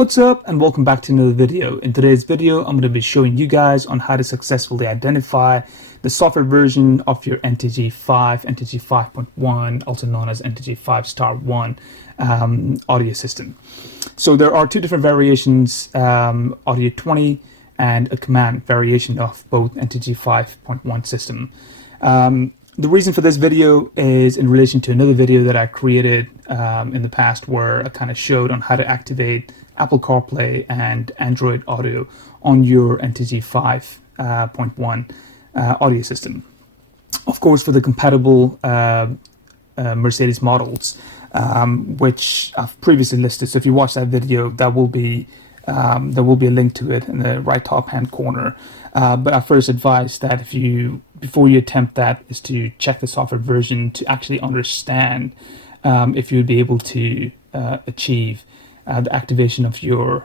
What's up and welcome back to another video. In today's video I'm going to be showing you guys on how to successfully identify the software version of your NTG5, NTG5.1, also known as NTG5 Star 1 audio system. So there are two different variations, Audio 20 and a Command variation of both NTG5.1 system. The reason for this video is in relation to another video that I created in the past where I kind of showed on how to activate Apple CarPlay and Android Auto on your NTG5.1 audio system. Of course, for the compatible Mercedes models, which I've previously listed. So if you watch that video, there will be a link to it in the right top hand corner. But I first advise that before you attempt that, is to check the software version to actually understand if you'd be able to achieve the activation of your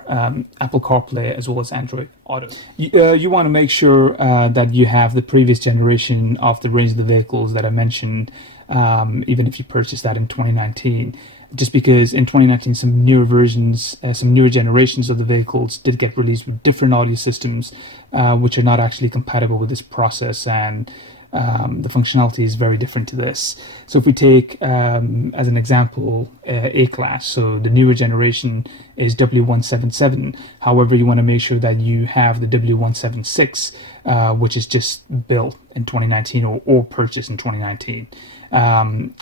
Apple CarPlay as well as Android Auto. You want to make sure that you have the previous generation of the range of the vehicles that I mentioned, even if you purchased that in 2019. Just because in 2019 some newer versions, some newer generations of the vehicles did get released with different audio systems, which are not actually compatible with this process, and the functionality is very different to this. So if we take as an example A-Class, so the newer generation is W177. However, you want to make sure that you have the W176, which is just built in 2019 or purchased in 2019.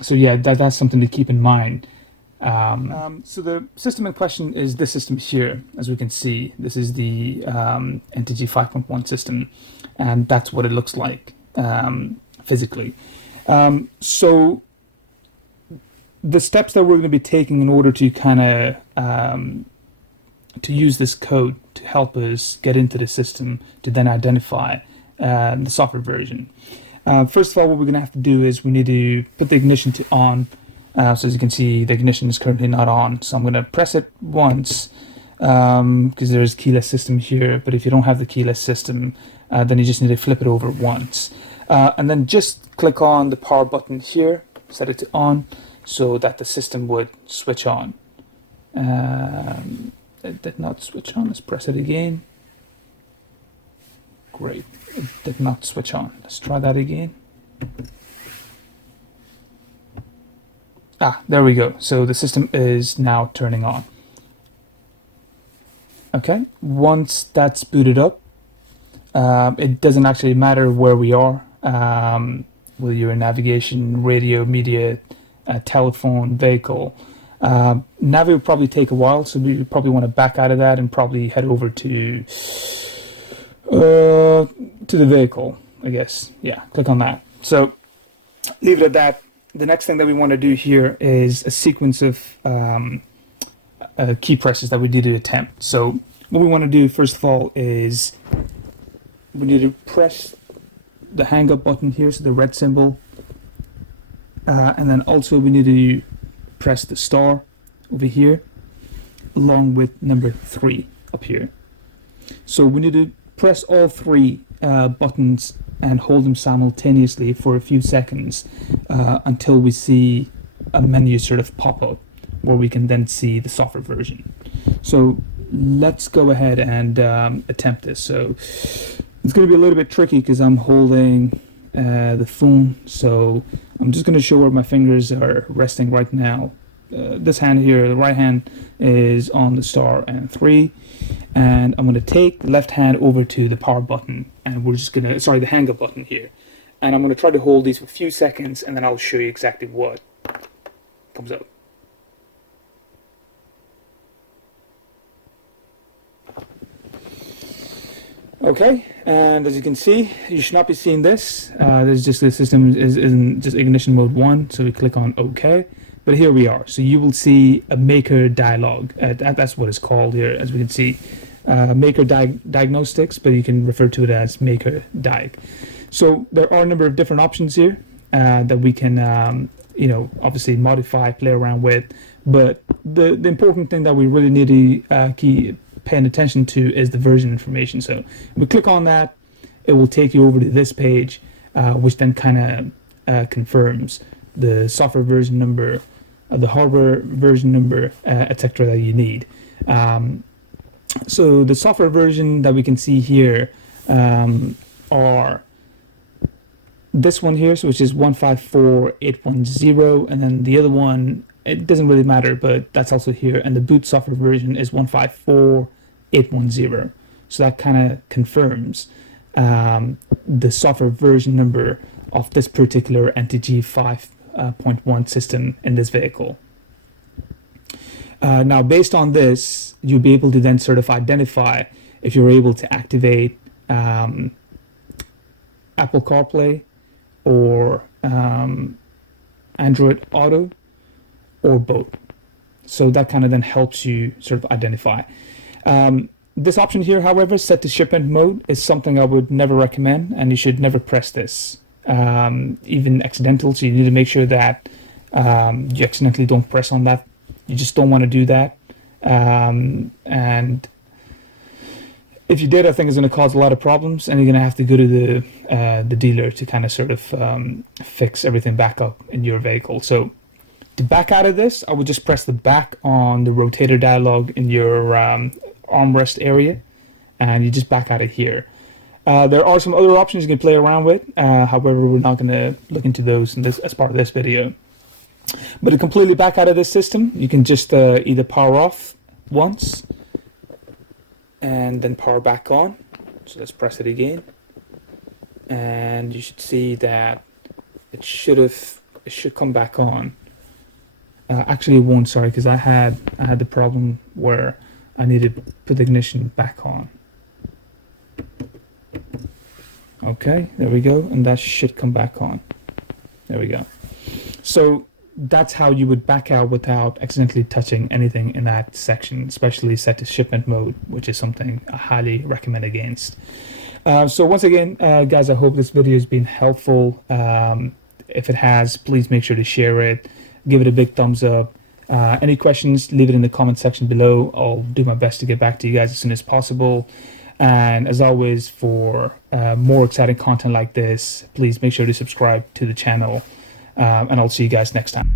So yeah, that's something to keep in mind. So the system in question is this system here. As we can see, this is the NTG 5.1 system, and that's what it looks like physically. So the steps that we're going to be taking in order to kind of to use this code to help us get into the system to then identify the software version. First of all, what we're going to have to do is we need to put the ignition to on. So as you can see, the ignition is currently not on. So I'm going to press it once because there's keyless system here. But if you don't have the keyless system, then you just need to flip it over once. And then just click on the power button here, set it to on, so that the system would switch on. It did not switch on. Let's press it again. Great. It did not switch on. Let's try that again. There we go. So the system is now turning on. Okay, once that's booted up, it doesn't actually matter where we are, whether you're in navigation, radio, media, telephone, vehicle. Navi will probably take a while, so we probably want to back out of that and probably head over to the vehicle, I guess. Yeah, click on that. So leave it at that. The next thing that we want to do here is a sequence of key presses that we need to attempt. So what we want to do first of all is we need to press the hang up button here, so the red symbol, and then also we need to press the star over here along with number 3 up here. So we need to press all 3 buttons and hold them simultaneously for a few seconds until we see a menu sort of pop up where we can then see the software version. So let's go ahead and attempt this. So it's going to be a little bit tricky because I'm holding the phone, so I'm just going to show where my fingers are resting right now. This hand here, the right hand, is on the star and 3, and I'm going to take the left hand over to the power button, and we're just going to, sorry, the hang up button here, and I'm going to try to hold these for a few seconds, and then I'll show you exactly what comes up. Okay, and as you can see, you should not be seeing this. There's just the system is in just ignition mode 1, so we click on OK. But here we are. So you will see a maker dialog. That's what it's called here, as we can see. Maker diagnostics, but you can refer to it as maker diag. So there are a number of different options here that we can, obviously modify, play around with. But the important thing that we really need to keep paying attention to is the version information. So if we click on that, it will take you over to this page, which then kind of confirms the software version number, the hardware version number, etc. that you need. So the software version that we can see here are this one here, so which is 154.810, and then the other one, it doesn't really matter, but that's also here, and the boot software version is 154.810. So that kind of confirms the software version number of this particular NTG5.1 system in this vehicle. Now, based on this, you'll be able to then sort of identify if you're able to activate Apple CarPlay or Android Auto or both. So that kind of then helps you sort of identify. This option here, however, set to shipment mode, is something I would never recommend, and you should never press this, even accidental. So you need to make sure that you accidentally don't press on that. You just don't want to do that. And if you did, I think it's going to cause a lot of problems, and you're going to have to go to the dealer to kind of sort of fix everything back up in your vehicle. So to back out of this, I would just press the back on the rotator dialog in your armrest area, and you just back out of here. There are some other options you can play around with. However, we're not going to look into those as part of this video. But to completely back out of this system, you can just either power off once and then power back on. So let's press it again, and you should see that it should come back on. Actually, it won't. Sorry, because I had the problem where I need to put the ignition back on. Okay, there we go, and that should come back on. There we go. So that's how you would back out without accidentally touching anything in that section, especially set to shipment mode, which is something I highly recommend against. So once again, guys, I hope this video has been helpful. If it has, please make sure to share it, give it a big thumbs up. Any questions, leave it in the comment section below. I'll do my best to get back to you guys as soon as possible. And as always, for more exciting content like this, please make sure to subscribe to the channel. And I'll see you guys next time.